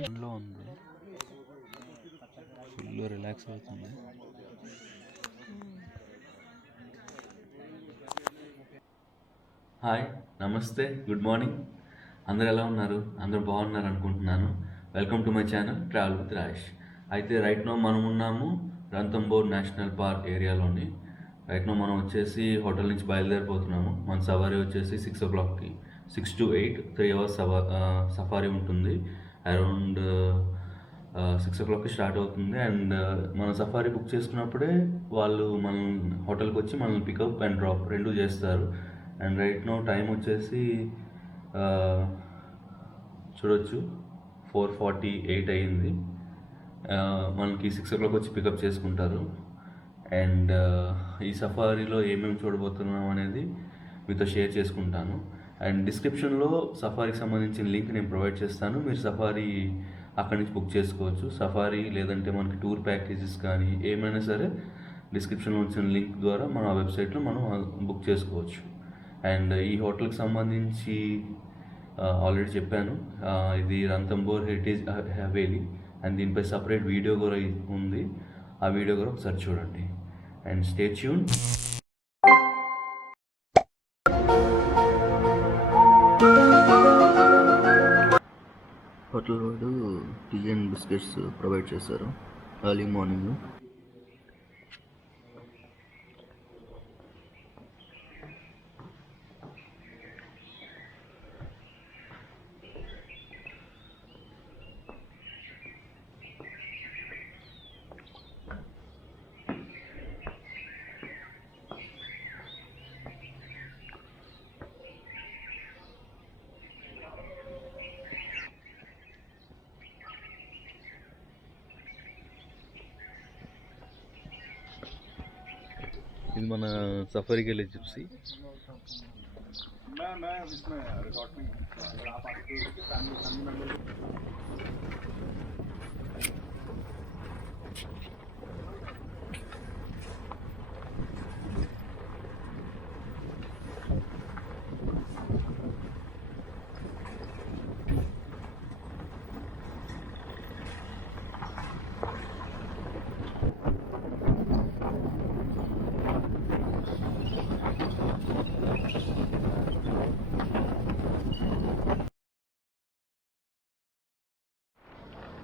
లో ఉంది, full relax అవుతుంది. హాయ్, నమస్తే, గుడ్ మార్నింగ్. అందరు ఎలా ఉన్నారు? అందరూ బాగున్నారు అనుకుంటున్నాను. Welcome to my channel travel with Rajesh. అయితే రైట్ నో మనం ఉన్నాము రంథంబోర్ నేషనల్ పార్క్ ఏరియాలోని. రైట్ నో మనం వచ్చేసి హోటల్ నుంచి బయలుదేరిపోతున్నాము. మన సవారీ వచ్చేసి 6 o'clockకి, 6 to 8 3 hours సఫారీ ఉంటుంది. అరౌండ్ 6 o'clockకి స్టార్ట్ అవుతుంది. అండ్ మన సఫారీ బుక్ చేసుకున్నప్పుడే వాళ్ళు మన హోటల్కి వచ్చి మనల్ని పికప్ అండ్ డ్రాప్ రెండు చేస్తారు. అండ్ రైట్ నో టైం వచ్చేసి చూడొచ్చు 4:48 అయ్యింది. మనకి 6 o'clock వచ్చి పికప్ చేసుకుంటారు. అండ్ ఈ సఫారీలో ఏమేమి చూడబోతున్నాం అనేది మీతో షేర్ చేసుకుంటాను. అండ్ డిస్క్రిప్షన్లో సఫారీకి సంబంధించిన లింక్ నేను ప్రొవైడ్ చేస్తాను. మీరు సఫారీ అక్కడి నుంచి బుక్ చేసుకోవచ్చు. సఫారీ లేదంటే మనకి టూర్ ప్యాకేజెస్ కానీ ఏమైనా సరే డిస్క్రిప్షన్లో వచ్చిన లింక్ ద్వారా మన వెబ్సైట్లో మనం బుక్ చేసుకోవచ్చు. అండ్ ఈ హోటల్కి సంబంధించి ఆల్రెడీ చెప్పాను, ఇది రంథంబోర్ హెరిటేజ్ హవేలీ. అండ్ దీనిపై సపరేట్ వీడియో కూడా ఉంది. ఆ వీడియో కూడా ఒకసారి చూడండి. And stay tune. హోటల్ వాడు టీ అండ్ బిస్కెట్స్ ప్రొవైడ్ చేశారు ఎర్లీ మార్నింగ్. ఇది మన సఫారీకి వెళ్ళే జిప్సీ.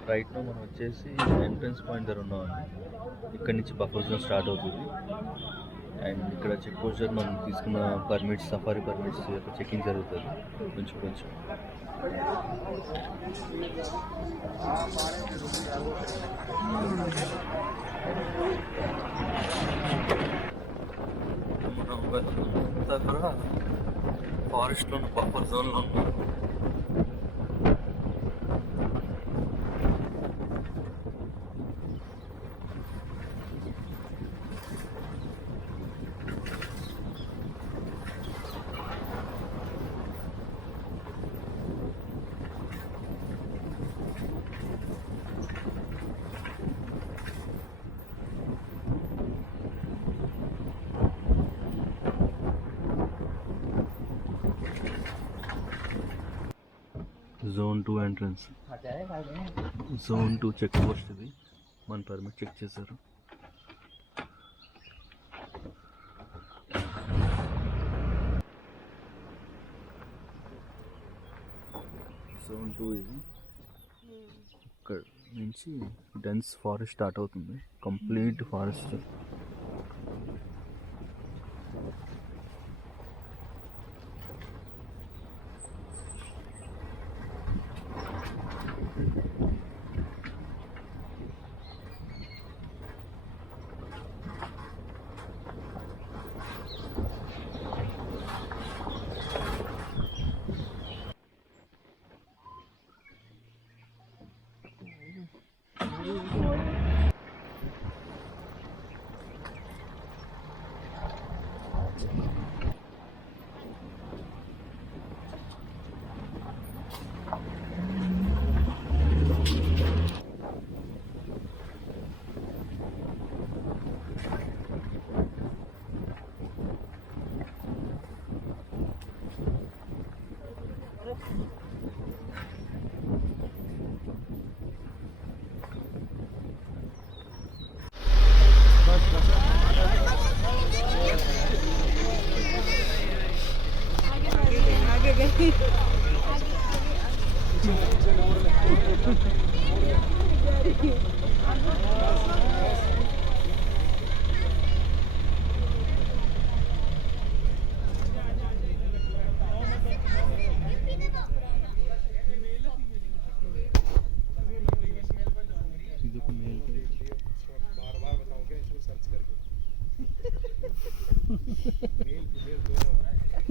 రైట్ నో మనం వచ్చేసి ఎంట్రన్స్ పాయింట్ దగ్గర ఉన్నామండి. ఇక్కడ నుంచి బఫర్ జోన్ స్టార్ట్ అవుతుంది. అండ్ ఇక్కడ చెక్ పోస్ట్ దగ్గర మనం తీసుకున్న పర్మిట్స్, సఫారీ పర్మిట్స్ యొక్క చెకింగ్ జరుగుతుంది కొంచెం కొంచెం. మనం దగ్గర ఫారెస్ట్లో ఉన్న బఫర్ జోన్లో ఉన్నాం. Zone 2 entrance, zone 2 check post. ఇది మన పర్మిట్ చెక్ చేశారు. జోన్ 2 ఇది. ఇక్కడ నుంచి డెన్స్ ఫారెస్ట్ స్టార్ట్ అవుతుంది, కంప్లీట్ ఫారెస్ట్. ఈ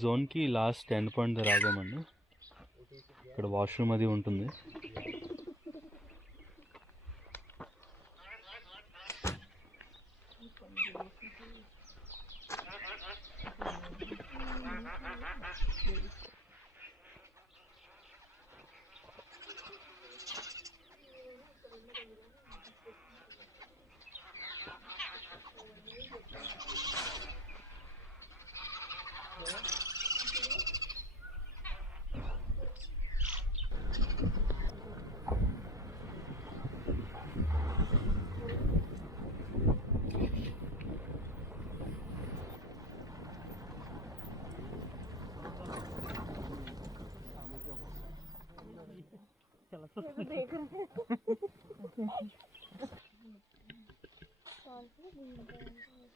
జోన్కి లాస్ట్ ఎండ్ పాయింట్ రాగామండి. ఇక్కడ వాష్రూమ్ అది ఉంటుంది.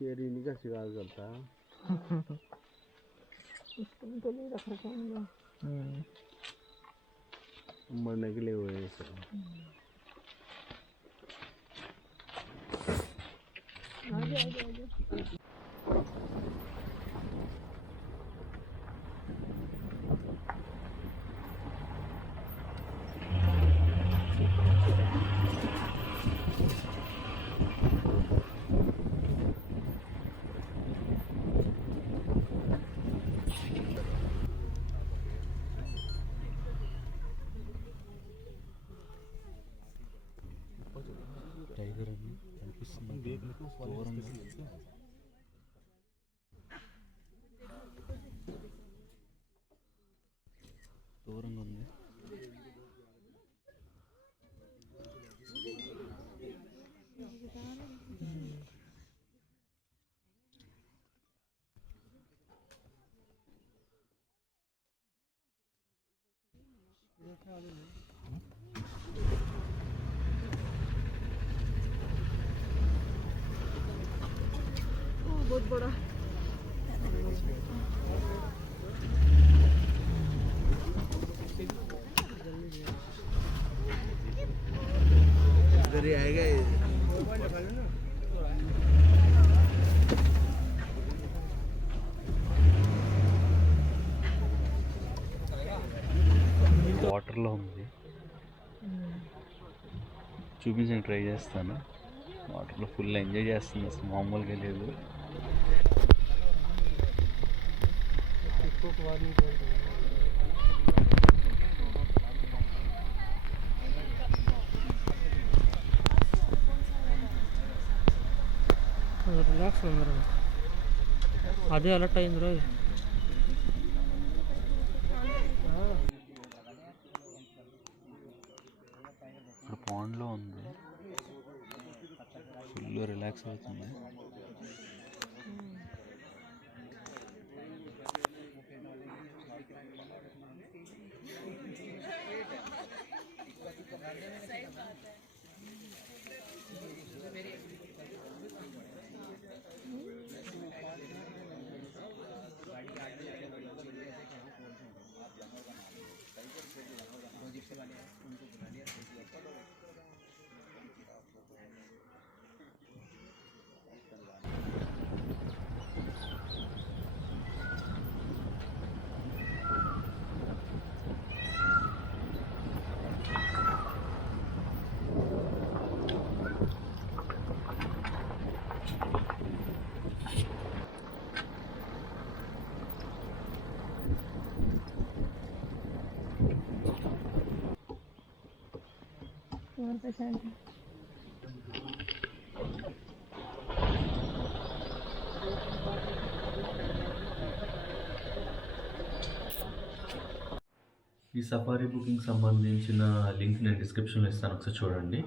शेरी नहीं का शिकार करता मरने के लिए हुए सब। టైగర్ అని కనిపిస్తుంది దూరంగా ఉంది. बहुत बड़ा इधर ही आएगा వాటర్లో ఉంది. చూపించడానికి ట్రై చేస్తాను. వాటర్లో ఫుల్ ఎంజాయ్ చేస్తుంది, అసలు మామూలుగా లేదు. రిలాక్స్ అందరూ అదే అలర్ట్ అయింది రోజు. ఇప్పుడు పాండ్లో ఉంది, ఫుల్ రిలాక్స్ అవుతుంది. ఈ సఫారీ బుకింగ్ సంబంధించిన లింక్ నేను డిస్క్రిప్షన్లో ఇస్తాను, ఒకసారి చూడండి.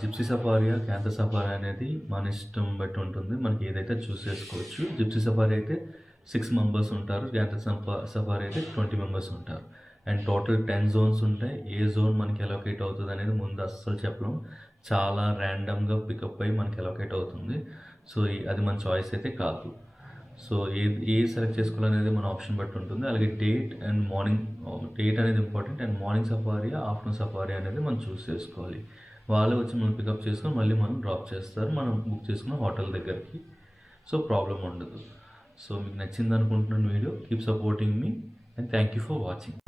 జిప్సీ సఫారియా క్యాంథర్ సఫారీ అనేది మన ఇష్టం బట్టి ఉంటుంది, మనకి ఏదైతే చూస్ చేసుకోవచ్చు. జిప్సీ సఫారీ అయితే 6 మెంబర్స్ ఉంటారు, క్యాంథర్ సఫారీ అయితే 20 మెంబర్స్ ఉంటారు. అండ్ టోటల్ 10 జోన్స్ ఉంటాయి. ఏ జోన్ మనకి అలొకేట్ అవుతుంది అనేది ముందు అస్సలు చెప్పలేం, చాలా ర్యాండమ్గా పికప్ అయ్యి మనకి అలొకేట్ అవుతుంది. సో అది మన చాయిస్ అయితే కాదు. సో ఏ సెలెక్ట్ చేసుకోవాలనేది మన ఆప్షన్ బట్టి ఉంటుంది. అలాగే డేట్ అండ్ మార్నింగ్, డేట్ అనేది important, and morning safari afternoon safari అనేది మనం చూస్ చేసుకోవాలి. వాళ్ళే వచ్చి మనం పికప్ చేసుకొని మళ్ళీ మనం డ్రాప్ చేస్తారు మనం బుక్ చేసుకున్న హోటల్ దగ్గరికి. సో ప్రాబ్లం ఉండదు. సో మీకు నచ్చింది అనుకుంటున్నాను video. Keep supporting me and thank you for watching.